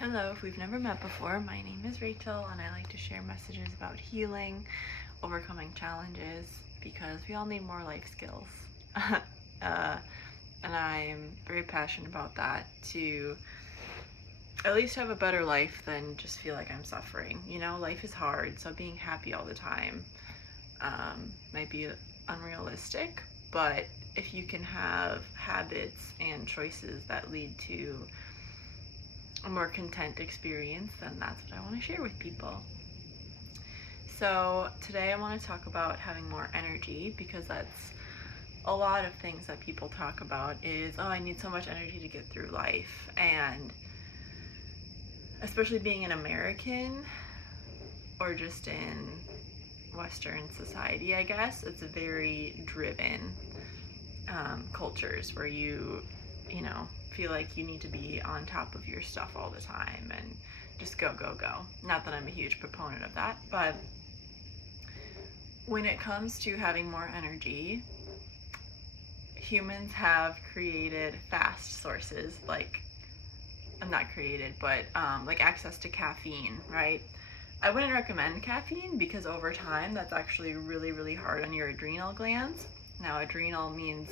Hello, if we've never met before, my name is Rachel and I like to share messages about healing, overcoming challenges, because we all need more life skills. And I'm very passionate about that to at least have a better life than just feel like I'm suffering. You know, life is hard, so being happy all the time might be unrealistic, but if you can have habits and choices that lead to a more content experience, then that's what I want to share with people. So today I want to talk about having more energy, because that's a lot of things that people talk about is, oh, I need so much energy to get through life. And especially being an American, or just in Western society, I guess, it's a very driven cultures where you know, feel like you need to be on top of your stuff all the time and just go, go, go. Not that I'm a huge proponent of that, but when it comes to having more energy, humans have created fast sources, like, not created, but like access to caffeine, right? I wouldn't recommend caffeine because over time that's actually really, really hard on your adrenal glands. Now, adrenal means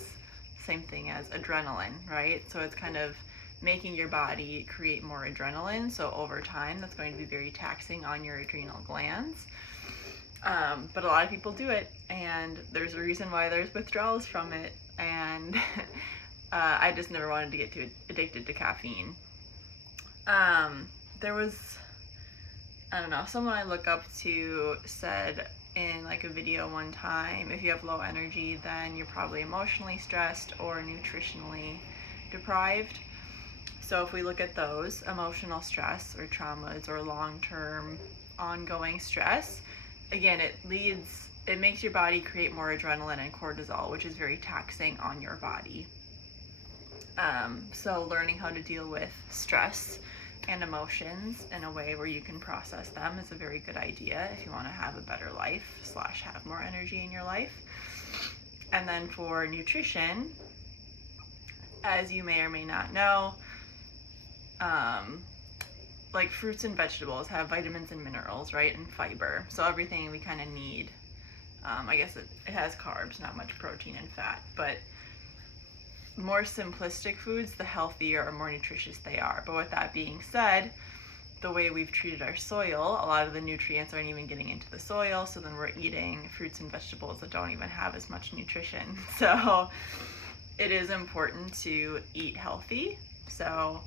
same thing as adrenaline, right? So it's kind of making your body create more adrenaline. So over time, that's going to be very taxing on your adrenal glands. But a lot of people do it, and there's a reason why there's withdrawals from it. And I just never wanted to get too addicted to caffeine. There was, I don't know, someone I look up to said in like a video one time, if you have low energy, then you're probably emotionally stressed or nutritionally deprived. So if we look at those, emotional stress or traumas or long-term ongoing stress, again, it makes your body create more adrenaline and cortisol, which is very taxing on your body. So learning how to deal with stress and emotions in a way where you can process them is a very good idea if you want to have a better life / have more energy in your life. And then for nutrition, as you may or may not know, like fruits and vegetables have vitamins and minerals, right, and fiber. So everything we kind of need. I guess it has carbs, not much protein and fat, but more simplistic foods, the healthier or more nutritious they are. But with that being said, the way we've treated our soil, a lot of the nutrients aren't even getting into the soil, so then we're eating fruits and vegetables that don't even have as much nutrition. So it is important to eat healthy. So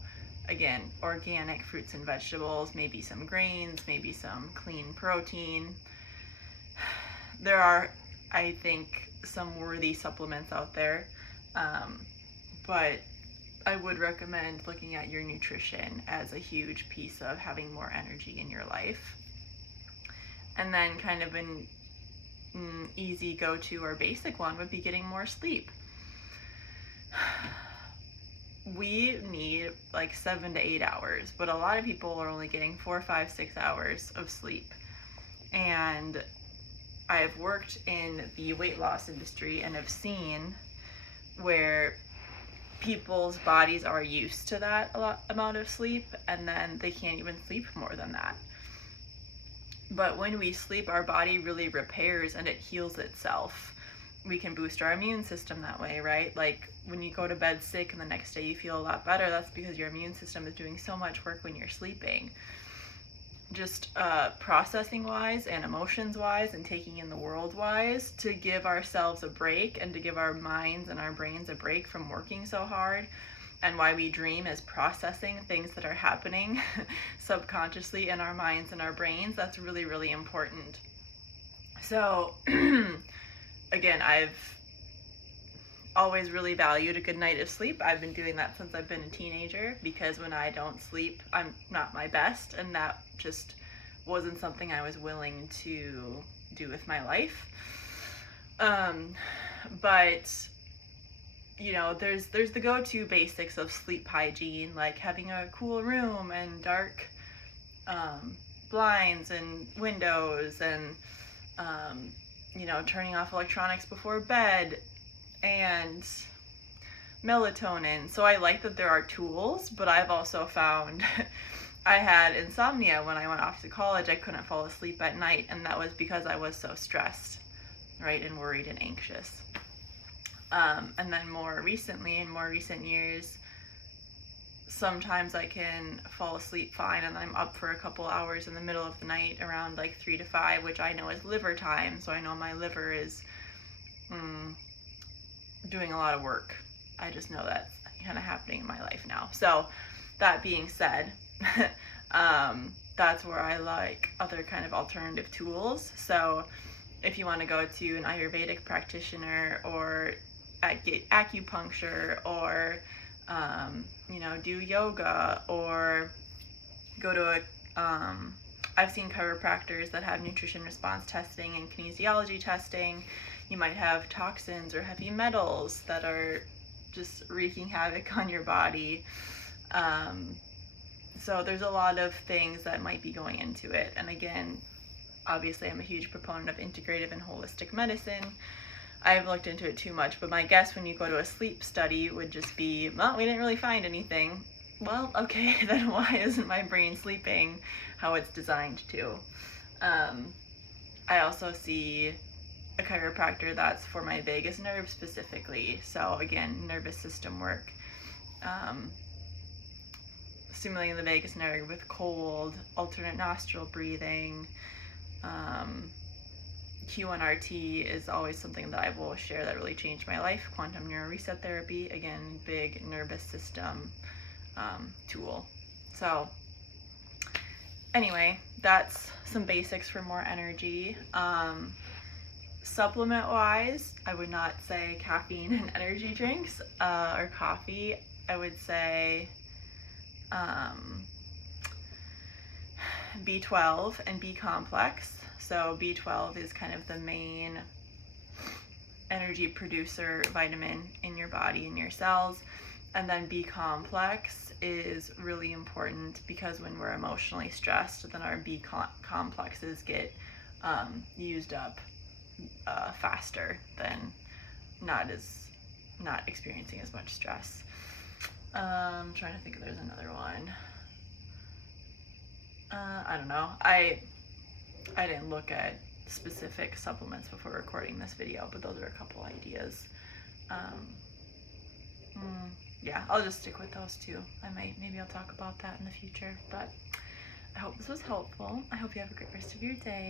again, organic fruits and vegetables, maybe some grains, maybe some clean protein. There are, I think, some worthy supplements out there. But I would recommend looking at your nutrition as a huge piece of having more energy in your life. And then kind of an easy go-to or basic one would be getting more sleep. We need like 7 to 8 hours, but a lot of people are only getting 4, 5, 6 hours of sleep. And I've worked in the weight loss industry and have seen where people's bodies are used to that amount of sleep, and then they can't even sleep more than that. But when we sleep, our body really repairs and it heals itself. We can boost our immune system that way, right? Like when you go to bed sick and the next day you feel a lot better, that's because your immune system is doing so much work when you're sleeping. Just processing wise and emotions wise and taking in the world wise, to give ourselves a break and to give our minds and our brains a break from working so hard. And why we dream is processing things that are happening subconsciously in our minds and our brains. That's really, really important. So again, I've always really valued a good night of sleep. I've been doing that since I've been a teenager, because when I don't sleep, I'm not my best, and that just wasn't something I was willing to do with my life. But you know, there's the go-to basics of sleep hygiene, like having a cool room and dark blinds and windows, and you know, turning off electronics before bed, and melatonin. So I like that there are tools, but I've also found I had insomnia when I went off to college. I couldn't fall asleep at night, and that was because I was so stressed, right, and worried and anxious. And then more recently, in more recent years, sometimes I can fall asleep fine, and then I'm up for a couple hours in the middle of the night around like 3 to 5, which I know is liver time, so I know my liver is doing a lot of work. I just know that's kind of happening in my life now. So that being said, that's where I like other kind of alternative tools. So if you want to go to an Ayurvedic practitioner, or get acupuncture, or do yoga, or go to I've seen chiropractors that have nutrition response testing and kinesiology testing. You might have toxins or heavy metals that are just wreaking havoc on your body. So there's a lot of things that might be going into it. And again, obviously I'm a huge proponent of integrative and holistic medicine. I haven't looked into it too much, but my guess when you go to a sleep study would just be, well, we didn't really find anything. Well, okay, then why isn't my brain sleeping how it's designed to? I also see a chiropractor that's for my vagus nerve specifically. So again, nervous system work. Stimulating the vagus nerve with cold, alternate nostril breathing. Q1RT is always something that I will share that really changed my life. Quantum neural reset therapy, again, big nervous system tool. So anyway, that's some basics for more energy. Supplement wise, I would not say caffeine and energy drinks or coffee. I would say B12 and B complex. So B12 is kind of the main energy producer vitamin in your body, in your cells. And then B complex is really important because when we're emotionally stressed, then our B complexes get used up faster than not experiencing as much stress. I'm trying to think if there's another one. I don't know. I didn't look at specific supplements before recording this video, but those are a couple ideas. Yeah, I'll just stick with those two. Maybe I'll talk about that in the future, but I hope this was helpful. I hope you have a great rest of your day.